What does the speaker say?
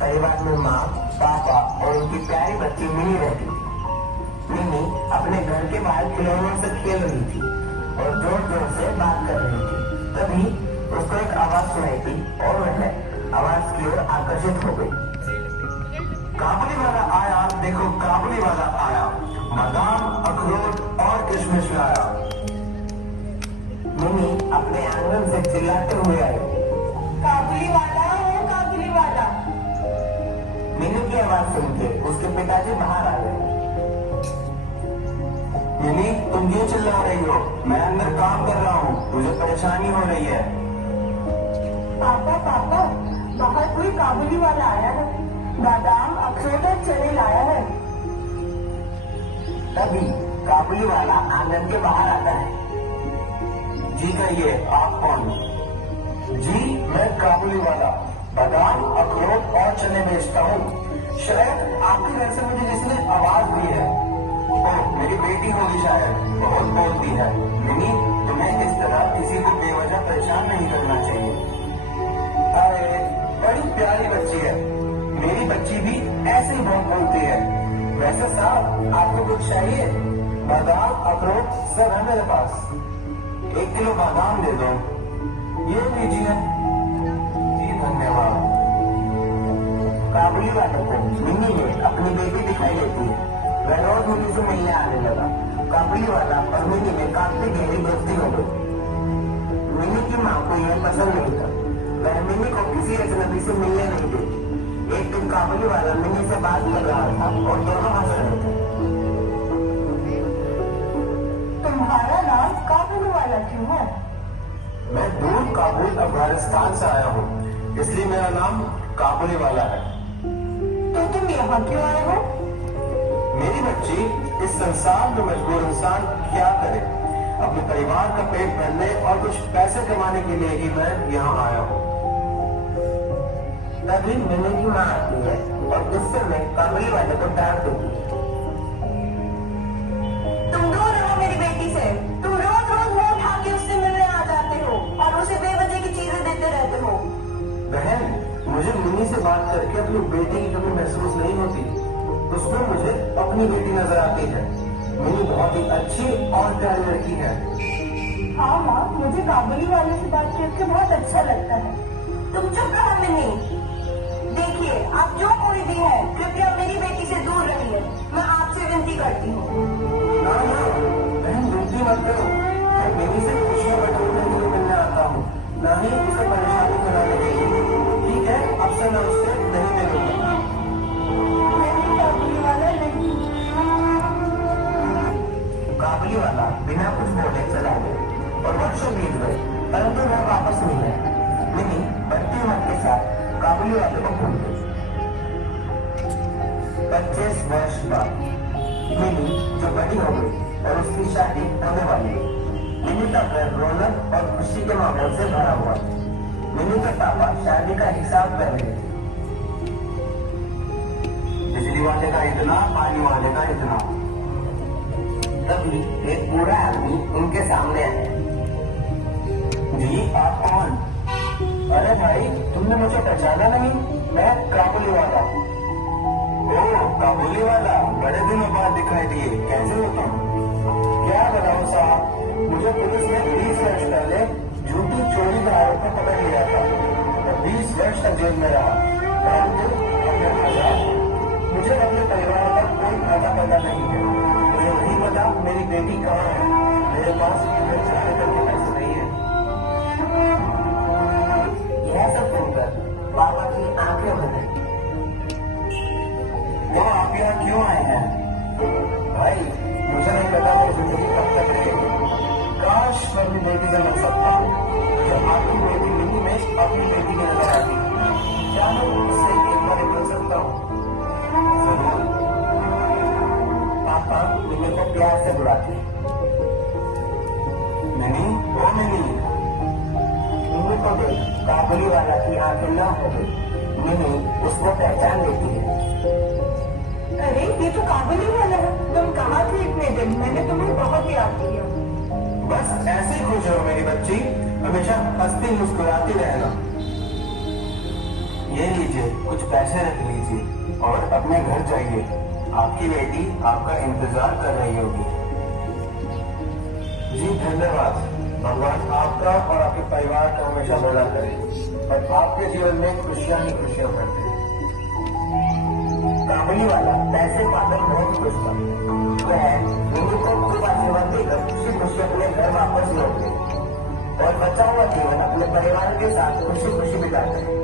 परिवार में माँ, पापा और उनकी प्यारी बच्ची मिनी रहती थी। मिनी अपने घर के बाहर खिलौनों से खेल रही थी और जोर जोर से बात कर रही थी। तभी उसको एक आवाज सुनाई थी और वह आवाज की ओर आकर्षित हो गई। काबुली वाला आया, देखो काबुली वाला आया, बादाम, अखरोट और किशमिश लाया। मिनी अपने आंगन से चिल्लाते हुए आई। काबुली वाला हो, काबुली वाला। मिनी की आवाज सुनकर उसके पिताजी बाहर आ गए। मिनी, तुम क्यों चिल्ला रही हो? मैं अंदर काम कर रहा हूँ, मुझे परेशानी हो रही है। पापा पापा, बाहर कोई काबुली वाला आया है, बादाम, अखरोट और चने लाया है। तभी काबुली वाला आंगन के बाहर आता है। जी कहिए, आप कौन? जी, मैं काबुली वाला बादाम, अखरोट और चने बेचता हूँ। शायद आपके घर से मुझे किसी ने आवाज दी है। ओह, मेरी बेटी होगी शायद, बहुत बोलती है। मिनी, तुम्हें इस तरह किसी को बेवजह परेशान नहीं करना चाहिए। अरे, बड़ी प्यारी बच्ची है। मेरी बच्ची भी ऐसे ही बहुत बोलती है। वैसे साहब, आपको कुछ चाहिए? बादाम, अखरोट सब है मेरे पास। 1 किलो बादाम दे दो। ये लीजिए। जी धन्यवाद। काबुली वाले को मिनी में अपनी बेटी दिखाई देती है। वह रोज मिनी से मिलने आने लगा। काबुली वाला और मिनी में काफी गहरी दोस्ती हो गई। मिनी की माँ को यह पसंद नहीं था। वह मिनी को किसी अजनबी से मिलने नहीं देती। एक दिन काबुली वाला मिनी से बात कर रहा था और दोनों हंस रहे थे। तुम्हारा नाम काबुली वाला क्यों है? मैं दूर काबुल अफगानिस्तान से आया हूँ, इसलिए मेरा नाम काबुली वाला है। तो तुम यहाँ क्यों आए हो? मेरी बच्ची, इस संसार में मजबूर इंसान क्या करे? अपने परिवार का पेट भरने और कुछ पैसे कमाने के लिए ही मैं यहाँ आया हूँ। तभी मिनी की माँ आती है और गुस्से में काबुली वाले को डांट देती है। तुम दूर रहो मेरी बेटी से। तुम रोज रोज मुंह उठा के उससे मिलने आ जाते हो और उसे बेवजह की चीजें देते रहते हो। बहन, मुझे मिनी से बात करके अपनी बेटी की कमी महसूस नहीं होती। उसमें मुझे अपनी बेटी नजर आती है। मिनी बहुत ही अच्छी और प्यारी लड़की है। हाँ माँ, मुझे काबुली वाले से बात करके बहुत अच्छा लगता है। तुम चुप रहो मिनी। देखिए, आप जो कोई भी है, कृपया मेरी बेटी से दूर रहिए। मैं आपसे विनती करती हूँ। ना ना बहन, विनती मत करो। मैं मिनी से खुशियाँ बटोरने के लिए मिलने आता हूँ, ना ही उसे परेशानी कराने के लिए। ठीक है, अब से मैं उससे नहीं मिलूंगा। नहीं काबुली वाला, नहीं। काबुली वाला बिना कुछ बोले चला गया और वर्षों बीत गए, परंतु वह वापस नहीं आया। मिनी बढ़ती उम्र के साथ काबुली वाले को भूल गई। 25 वर्ष बाद मिनी जो बड़ी हो गई और उसकी शादी होने वाली है। मिनी का घर रौनक और खुशी के माहौल से भरा हुआ है। मिनी के पापा शादी का हिसाब कर रहे थे। बिजली वाले का इतना, पानी वाले का इतना। तभी एक बूढ़ा आदमी उनके सामने आया। जी, आप कौन? अरे भाई, तुमने मुझे पहचाना नहीं? मैं काबुली वाला। ओह, काबुली वाला, बड़े दिनों बाद दिखाई दिए। कैसे हो तुम? क्या बताऊं साहब, मुझे पुलिस ने 20 वर्ष पहले झूठी चोरी का आरोप में पकड़ लिया था। मैं 20 वर्ष तक जेल में रहा, परंतु अपने आजाद। मुझे अपने परिवार का कोई खाता पैदा नहीं है। मुझे नहीं पता मेरी बेटी कहाँ है। मेरे पास घर चलाने करके पैसे नहीं है। यह सब सुनकर पापा की आंखें भर गई। वो आप यहाँ क्यों आए हैं? भाई, मुझे नहीं पता मेरी जिंदगी कब तक रहेगी। काश मैं अपनी बेटी से मिल सकता हूँ। मुझे आपकी बेटी मिनी में अपनी बेटी की नजर आती है। क्या मैं उससे एक बार मिल सकता हूँ? जरूर। पापा मिनी को प्यार से बुलाते हैं। मिनी, ओ मिनी। मिनी को देख काबुली वाला की आंखें लाल हो गई। मिनी उसको पहचान लेती है। अरे, ये तो काबुली वाला है। तुम कहाँ थे इतने दिन? मैंने तुम्हें बहुत याद किया। बस ऐसे ही खुश रहो मेरी बच्ची, हमेशा हंसती मुस्कुराती रहना। ये लीजिए, कुछ पैसे रख लीजिए और अपने घर जाइए। आपकी बेटी आपका इंतजार कर रही होगी। जी धन्यवाद। भगवान आपका और आपके परिवार का हमेशा भला करे और आपके जीवन में खुशियां ही खुशियां भर दे। काबुली वाला पैसे पाकर बहुत खुश था। वह मिनी को खूब आशीर्वाद देकर खुशी खुशी अपने घर वापस लौट गए और बचा हुआ जीवन अपने परिवार के साथ खुशी खुशी बिताते हैं।